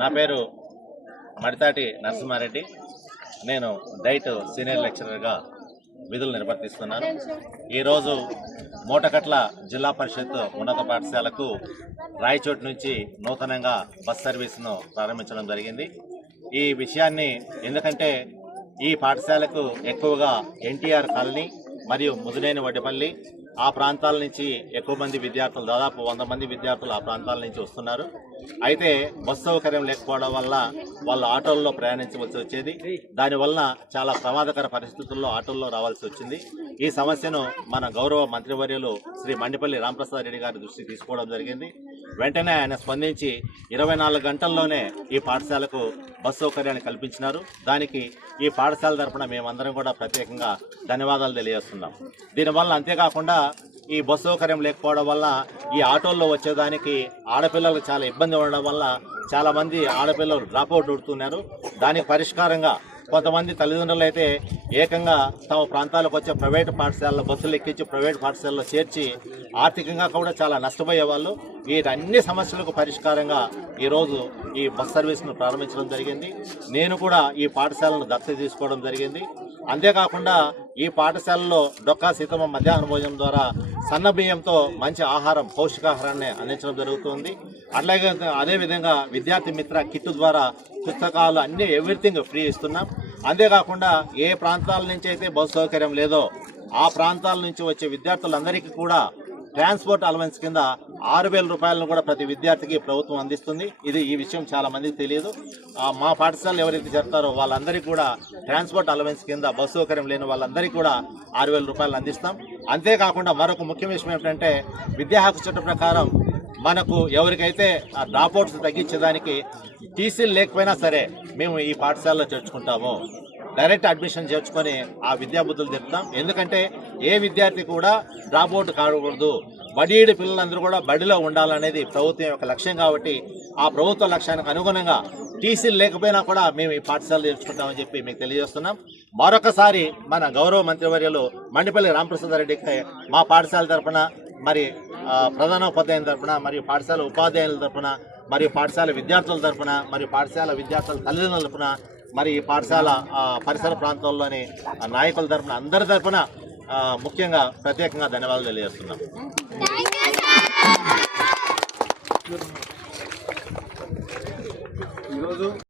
నా పేరు మడితాటి నరసింహారెడ్డి. నేను డైట్ సీనియర్ లెక్చరర్గా విధులు నిర్వర్తిస్తున్నాను. ఈరోజు మూటకట్ల జిల్లా పరిషత్ ఉన్నత పాఠశాలకు రాయచోటు నుంచి నూతనంగా బస్ సర్వీస్ను ప్రారంభించడం జరిగింది. ఈ విషయాన్ని ఎందుకంటే ఈ పాఠశాలకు ఎక్కువగా ఎన్టీఆర్ కాలనీ మరియు ముదునేని వడ్డపల్లి ఆ ప్రాంతాల నుంచి ఎక్కువ మంది విద్యార్థులు, దాదాపు 100 మంది విద్యార్థులు ఆ ప్రాంతాల నుంచి వస్తున్నారు. అయితే బస్సు సౌకర్యం లేకపోవడం వల్ల వాళ్ళు ఆటోల్లో ప్రయాణించవలసి వచ్చేది. దానివల్ల చాలా ప్రమాదకర పరిస్థితుల్లో ఆటోల్లో రావాల్సి వచ్చింది. ఈ సమస్యను మన గౌరవ మంత్రివర్యులు శ్రీ మండిపల్లి రామప్రసాద్ రెడ్డి గారి దృష్టికి తీసుకోవడం జరిగింది. వెంటనే ఆయన స్పందించి 24 గంటల్లోనే ఈ పాఠశాలకు బస్సు సౌకర్యాన్ని కల్పించినారు. దానికి ఈ పాఠశాల తరఫున మేమందరం కూడా ప్రత్యేకంగా ధన్యవాదాలు తెలియజేస్తున్నాం. దీనివల్ల అంతేకాకుండా ఈ బస్సు సౌకర్యం లేకపోవడం వల్ల ఈ ఆటోల్లో వచ్చేదానికి ఆడపిల్లలకు చాలా ఇబ్బంది ఉండడం వల్ల చాలామంది ఆడపిల్లలు డ్రాప్అవుట్ అవుతున్నారు. దానికి పరిష్కారంగా కొంతమంది తల్లిదండ్రులు అయితే ఏకంగా తమ ప్రాంతాలకు వచ్చే ప్రైవేటు పాఠశాలలో బస్సులు ఎక్కించి ప్రైవేటు పాఠశాలలో చేర్చి ఆర్థికంగా కూడా చాలా నష్టపోయేవాళ్ళు. వీటన్ని సమస్యలకు పరిష్కారంగా ఈరోజు ఈ బస్ సర్వీస్ను ప్రారంభించడం జరిగింది. నేను కూడా ఈ పాఠశాలను దత్తత తీసుకోవడం జరిగింది. అంతేకాకుండా ఈ పాఠశాలలో డొక్కా సీతమ్మ మధ్యాహ్న భోజనం ద్వారా సన్న బియ్యంతో మంచి ఆహారం, పౌష్టికాహారాన్ని అందించడం జరుగుతుంది. అట్లాగే అదేవిధంగా విద్యార్థి మిత్ర కిట్ ద్వారా పుస్తకాలు అన్నీ ఎవ్రీథింగ్ ఫ్రీ ఇస్తున్నాం. అంతేకాకుండా ఏ ప్రాంతాల నుంచి అయితే బస్సు సౌకర్యం లేదో ఆ ప్రాంతాల నుంచి వచ్చే విద్యార్థులందరికీ కూడా ట్రాన్స్పోర్ట్ అలవెన్స్ కింద 6,000 రూపాయలను కూడా ప్రతి విద్యార్థికి ప్రభుత్వం అందిస్తుంది. ఈ విషయం చాలా మందికి తెలియదు. మా పాఠశాలలో ఎవరైతే చేస్తారో వాళ్ళందరికీ కూడా ట్రాన్స్పోర్ట్ అలవెన్స్ కింద బస్సు సౌకర్యం లేని వాళ్ళందరికీ కూడా 6,000 రూపాయలు అందిస్తాం. అంతేకాకుండా మరొక ముఖ్య విషయం ఏమిటంటే విద్యా హక్కు చట్టం ప్రకారం మనకు ఎవరికైతే ఆ డ్రాప్అవుట్స్ తగ్గించేదానికి టీసీలు లేకపోయినా సరే మేము ఈ పాఠశాలలో చేర్చుకుంటాము. డైరెక్ట్ అడ్మిషన్ చేర్చుకొని ఆ విద్యాబుద్ధులు చెప్తాం. ఎందుకంటే ఏ విద్యార్థి కూడా డ్రాప్అవుట్ కాకూడదు, బడీడి పిల్లలందరూ కూడా బడిలో ఉండాలనేది ప్రభుత్వం యొక్క లక్ష్యం. కాబట్టి ఆ ప్రభుత్వ లక్ష్యానికి అనుగుణంగా టీసీలు లేకపోయినా కూడా మేము ఈ పాఠశాలలో చేర్చుకుంటామని చెప్పి మీకు తెలియజేస్తున్నాం. మరొకసారి మన గౌరవ మంత్రివర్యులు మండిపల్లి రామప్రసాద్ రెడ్డికి మా పాఠశాల తరఫున, మరి ప్రధానోపాధ్యాయుల తరఫున, మరియు పాఠశాల ఉపాధ్యాయుల తరఫున, మరియు పాఠశాల విద్యార్థుల తరఫున, మరియు పాఠశాల విద్యార్థుల తల్లిదండ్రుల తరఫున, మరి ఈ పాఠశాల పరిసర ప్రాంతాల్లోని నాయకుల తరఫున, అందరి తరఫున ముఖ్యంగా ప్రత్యేకంగా ధన్యవాదాలు తెలియజేస్తున్నాం.